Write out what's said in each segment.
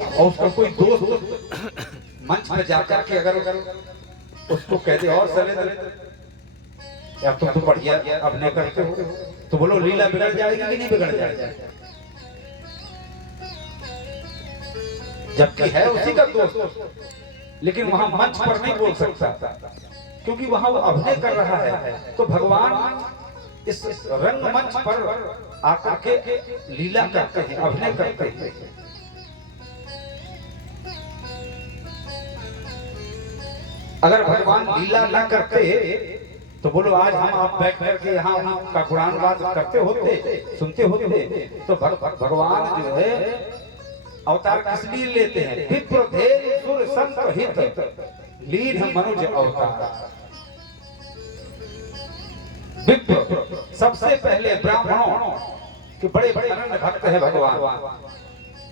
और उसका कोई दोस्त मंच पर जाकर के अगर उसको कह दे और शैलेंद्र या तुम तो बढ़िया अभिनय करते हो, तो बोलो लीला बिगड़ जाएगी कि नहीं बिगड़ जाएगी? जबकि है उसी का दोस्त, लेकिन वहां मंच पर नहीं बोल सकता क्योंकि वहां वो अभिनय कर रहा है। तो भगवान इस रंगमंच पर आकर के लीला करते हैं, अभिनय करते हैं। अगर भगवान लीला न करते तो बोलो आज हम आप बैठ करके यहाँ का कुरानवाद करते होते, सुनते होते, तो भगवान जो है अवतार किस लिए लेते हैं? विप्र धेर सुर संत हित लीन मनुज अवतार। विप्र सबसे पहले ब्राह्मणों के बड़े बड़े अनन्य भक्त है भगवान।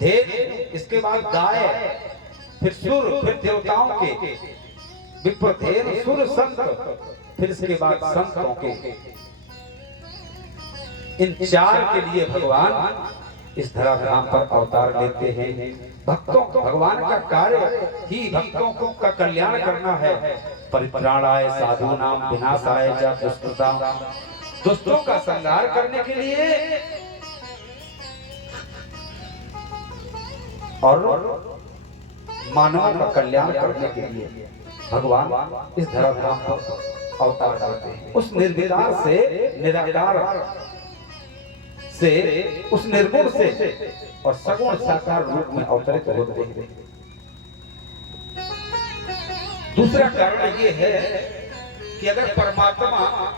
धेर, इसके बाद गाय, फिर सुर, फिर देवताओं के। विप्र धेर सुर संत, फिर इसके बाद संतों के। इन चार के लिए भगवान इस धराधाम पर अवतार लेते हैं। भक्तों, भगवान का कार्य ही भक्तों को का कल्याण करना है। परित्राणाय साधूनां विनाशाय च दुष्कृतां, दुष्टों का संहार करने के लिए और मानवों का कल्याण करने के लिए भगवान इस धराधाम पर अवतार करते हैं। उस निर्विकार से, निराकार से, उस निर्गुण से और सगुण साकार रूप में अवतरित होते हैं। दूसरा कारण ये है कि अगर परमात्मा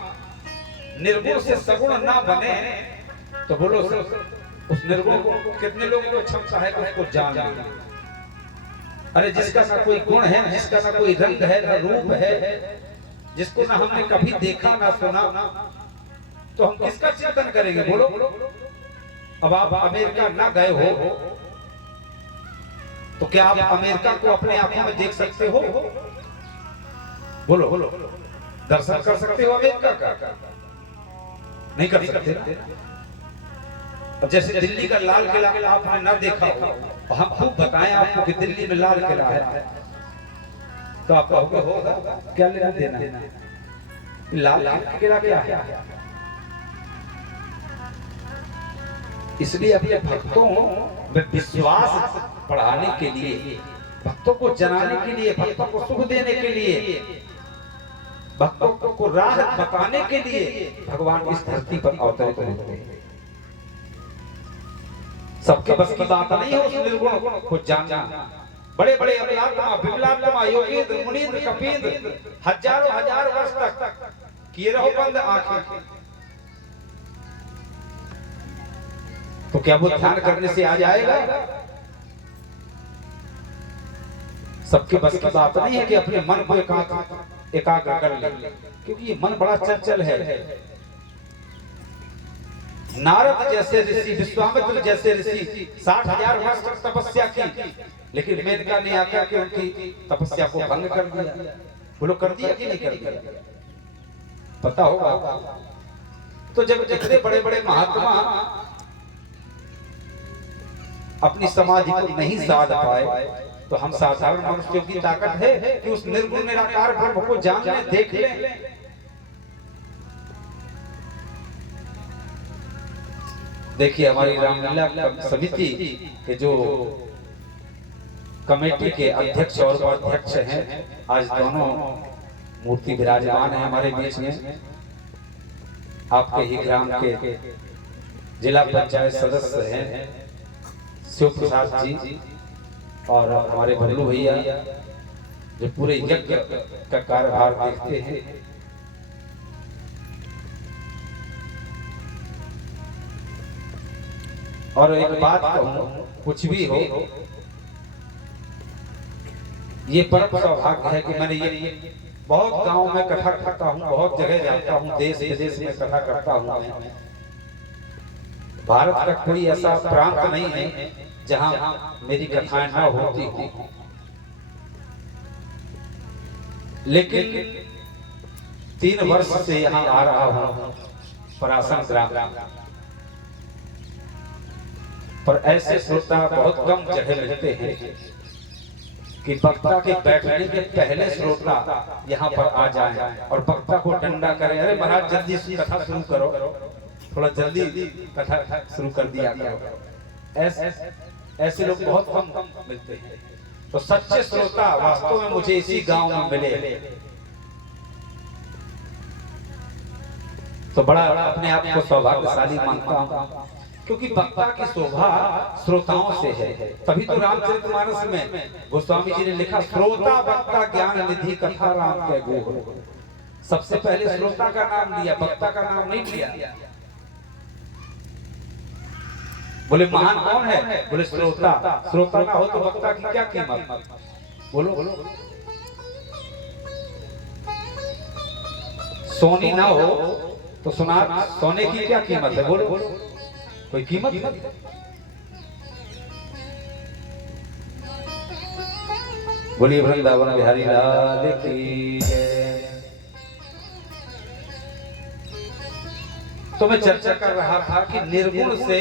निर्गुण से सगुण ना बने तो बोलो उस निर्गुण को कितने लोगों को क्षमता है कि उसको जान ले? अरे जिसका ना कोई गुण है, जिसका ना कोई रंग है, ना रूप है, जिसको ना हमने कभी देखा ना सुना, तो हम किसका चिंतन करेंगे? बोलो। अब आप अमेरिका ना गए हो तो क्या आप अमेरिका को अपने आंखों में देख सकते हो? बोलो। दर्शन कर सकते हो अमेरिका का? नहीं कर सकते। अब जैसे दिल्ली का लाल किला आपने ना देखा हो, हम खूब बताएं आपको कि दिल्ली में लाल किला है, तो आप कहोगे होगा, क्या लेना देना? लाल किला क्या है? इसलिए अपने भक्तों में विश्वास बढ़ाने के लिए, भक्तों को जनाने के लिए, भक्तों को सुख देने के लिए, भक्तों को राह बताने के लिए भगवान इस धरती पर अवतरित होते हैं। सबके बस की बात नहीं है उस निर्गुण को जानना। बड़े बड़े अमलात्मा, विमलात्मा, योगींद्र, मुनींद्र, कपींद्र हजारों हजार वर्ष तक किए रहो बंद आंखें, तो क्या वो ध्यान करने से आ जाएगा? सबके बस की बात नहीं है कि अपने मन को एकाग्र कर ले, क्योंकि ये मन बड़ा चंचल है। नारद जैसे ऋषि, विश्वामित्र जैसे ऋषि 60,000 वर्ष तक तपस्या की, लेकिन मेनका ने आकर के उनकी तपस्या को भंग कर दिया। बोलो कर दिया कि नहीं कर दिया? पता होगा। तो जब इतने बड़े बड़े महात्मा अपनी समाधि को नहीं साध पाए, तो हम साधारण मनुष्यों की ताकत है कि उस निर्गुण निराकार ब्रह्म को जान लें, देख लें। देखिए हमारी रामलीला समिति के जो कमेटी के अध्यक्ष और उपाध्यक्ष हैं, आज दोनों मूर्ति विराजमान है हमारे बीच में। आपके ही ग्राम के जिला पंचायत सदस्य हैं शिव प्रसाद जी, और हमारे भल्लू भैया जो पूरे यज्ञ का कार्यभार देखते हैं। और एक बात कहूं, कुछ भी हो, ये परम सौभाग्य है कि मैंने ये बहुत गांव में कथा करता हूं, बहुत जगह जाता हूं, देश विदेश में कथा करता हूं। भारत का कोई ऐसा प्रांत नहीं है जहां मेरी कथाएं ना होती हो, लेकिन 3 वर्ष से यहाँ आ रहा हूं परासन ग्राम। पर ऐसे श्रोता बहुत कम जगह मिलते हैं कि वक्ता के बैठने के पहले श्रोता यहाँ पर आ जाए और वक्ता को डंडा करे, अरे महाराज जल्दी कथा शुरू करो, थोड़ा जल्दी कथा शुरू कर दिया करो। ऐसे लोग बहुत कम मिलते हैं। तो सच्चे श्रोता वास्तव में मुझे इसी गांव में मिले तो बड़ा अपने आप को सौभाग्यशाली मानता हूँ, क्योंकि वक्ता की शोभा श्रोताओं से है। तभी तो रामचरितमानस में गोस्वामी जी ने लिखा, श्रोता वक्ता ज्ञान निधि कथा राम के गो। सबसे पहले श्रोता का नाम लिया, वक्ता का नाम नहीं लिया। बोले महान कौन है? बोले श्रोता। श्रोता ना हो तो वक्ता की क्या कीमत? बोलो बोलो। सोनी ना हो तो सोने की क्या कीमत है? बोलो बोलो। कोई कीमत नहीं। बोलिए वृंदावन बिहारी लाल की जय। तो मैं चर्चा कर रहा था कि निर्गुण से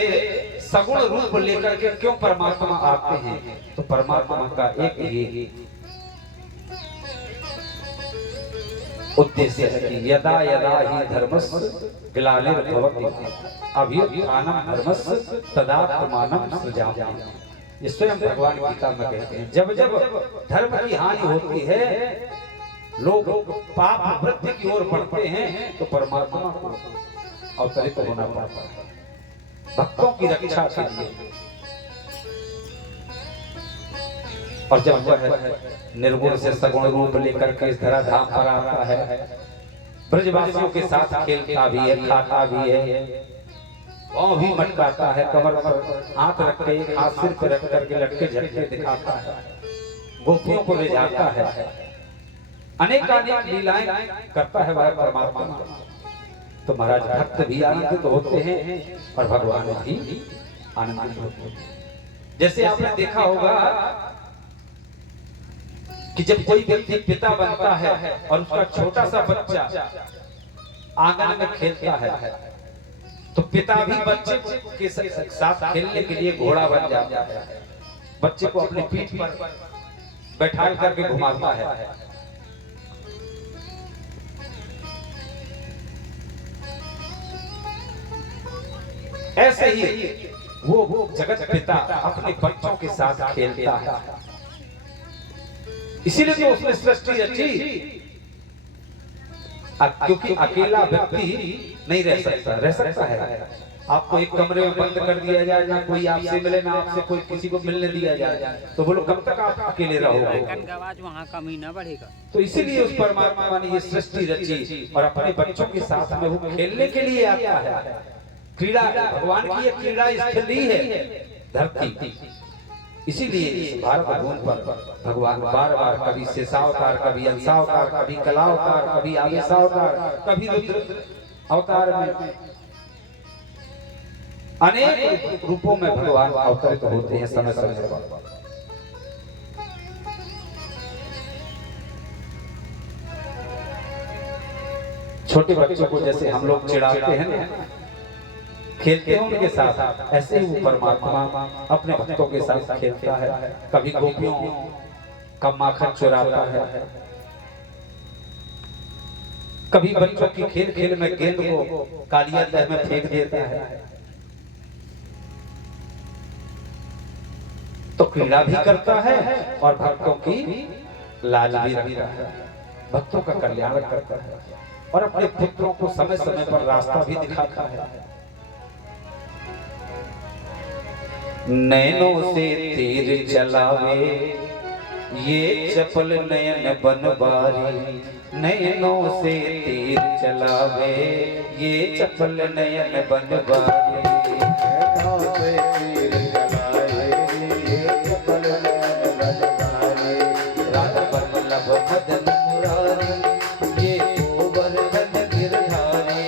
सगुण रूप लेकर के क्यों परमात्मा आते हैं। तो परमात्मा का एक ही उद्देश्य है कि यदा यदा ही धर्मस्य ग्लानिर्भवति अभ्युत्थानं धर्मस्य तदात्मानं सृजाम्यहम्। ये स्वयं भगवान गीता में कहते हैं, जब जब धर्म की हानि होती है, लोग पाप वृत्ति की ओर बढ़ते हैं, तो परमात्मा को अवतरित होना पड़ता है भक्तों की रक्षा के लिए। और जब वह निर्गुण से सगुण रूप लेकर के इस धराधाम पर आता है, ब्रजवासियों के साथ खेलता भी है, खाता भी है, पांव भी मटकाता है, कमर पर हाथ रख के एक हाथ सिर पर रख करके लटके झटके दिखाता है, गोपियों को ले जाता है, अनेक लीलाएं करता है वह परमात्मा। तो महाराज भक्त भी आनंदित होते हैं और भगवान भी आनंदित होते हैं। जैसे आपने देखा होगा कि जब कोई व्यक्ति पिता बनता है और उसका छोटा सा बच्चा आंगन में खेलता है, तो पिता भी बच्चे के साथ खेलने के लिए घोड़ा बन जाता है, बच्चे को अपनी पीठ पर बैठा करके घुमाता है। ऐसे ही वो जगत पिता अपने बच्चों के साथ खेलता है। इसीलिए तो उसने सृष्टि रची, क्योंकि अकेला व्यक्ति नहीं रह सकता है। आपको एक कमरे में बंद कर दिया जाए, ना कोई आपसे मिले, ना आपसे कोई किसी को मिलने दिया जाए, तो बोलो कब तक आप अकेले रहोगे? वहाँ कमी ना बढ़ेगा। तो इसीलिए उस परमात्मा ने ये सृष्टि रची और अपने बच्चों के साथ में वो खेलने के लिए आता है। क्रीड़ा, भगवान की ये क्रीड़ा स्थली है धरती। इसीलिए भारत भूमि पर भगवान बार बार कभी शेषावतार, कभी अंशावतार, कभी कलावतार, कभी आवेशावतार, कभी रुद्र अवतार में अनेक रूपों में भगवान अवतरित होते हैं समय समय पर। छोटे बच्चों को जैसे हम लोग चिढ़ाते हैं ना, खेलते हैं उनके साथ, ऐसे ही वो परमात्मा अपने भक्तों के साथ खेलता है। कभी गोपियों का माखन चुराता है, कभी बच्चों की खेल खेल में गेंद को कालिया तह में फेंक देता है। तो क्रीड़ा भी करता है और भक्तों की लाज भी रखता है, भक्तों का कल्याण करता है और अपने पुत्रों को समय समय पर रास्ता भी दिखाता है। नैनों से तीर चलावे ये चपल नयन बनवारी, नैनों से तीर चलावे ये चपल नयन बनवारी। राधा बल्लभ मदन मुरारी ये गोवर्धन गिरधारी,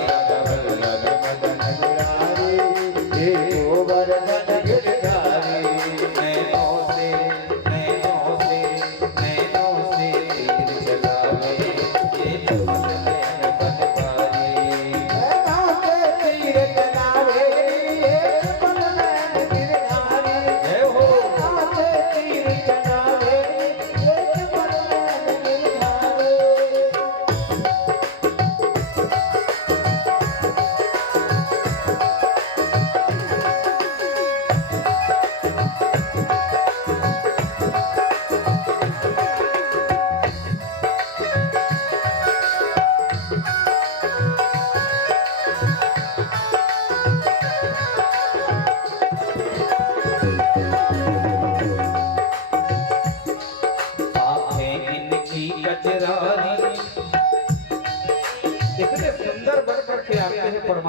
राधा बल्लभ मदन मुरारी ये गोवर्धन गिरधारी। नैनों से तीर चलावे ये चपल नयन बनवारी, नैनों से तीर चलावे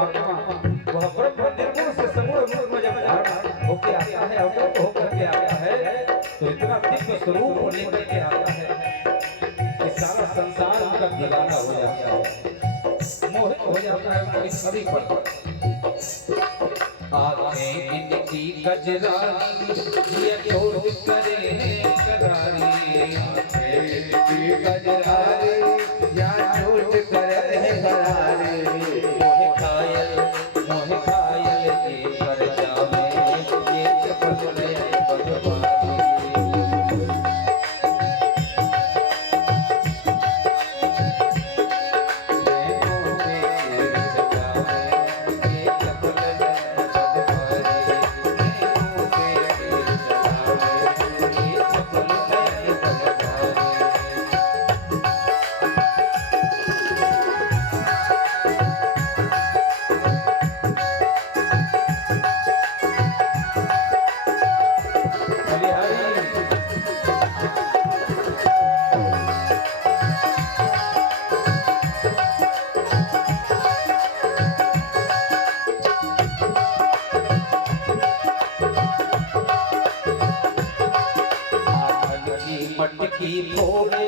परमात्मा वह ब्रह्म निर्गुण से सगुण रूप में जब धारण होके आता है, अवतरित होकर के आता है, तो इतना दिव्य स्वरूप लेकर के आता है कि सारा संसार उनका दीवाना हो जाता है, मोहित हो जाता है उनकी छवि पर। आंखें इनकी गजरारी ये चोट करे करारी, आंखें इनकी गजरारी या चोट करे करारी, मोह खायल ये कर जावे ये चपल बदमारी। मटकी फोड़े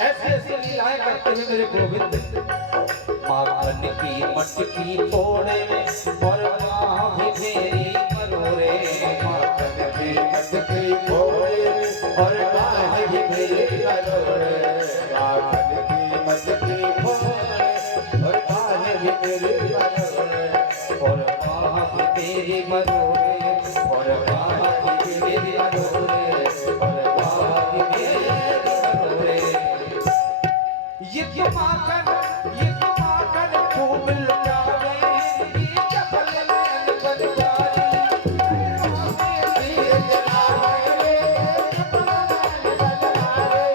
ऐसे ऐसे लीलाएं करते हैं मेरे गोविंद। माखन की मटकी फोड़े और माँ भी मेरी मरोड़े, माखन की मटकी फोड़े और माँ भी मेरी मरोड़े, माखन की मटकी फोड़े और माँ भी मेरी मरोड़े, और माँ भी मेरी मरोड़े, और माँ भी मेरी मरोड़े, ये तो माखन खूब लुटावे, ये चपल नैन बदलावे, ये जलावे, चपल नैन बदलावे,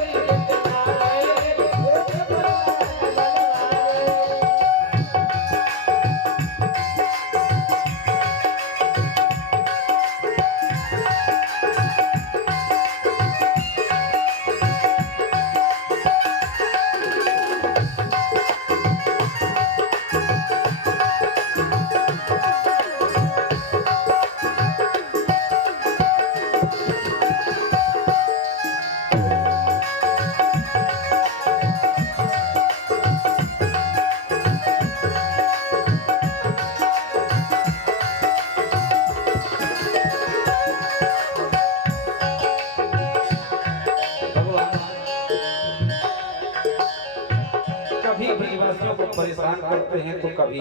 ये चपल नैन बदलावे। कभी ब्रजवासियों को परेशान करते हैं तो कभी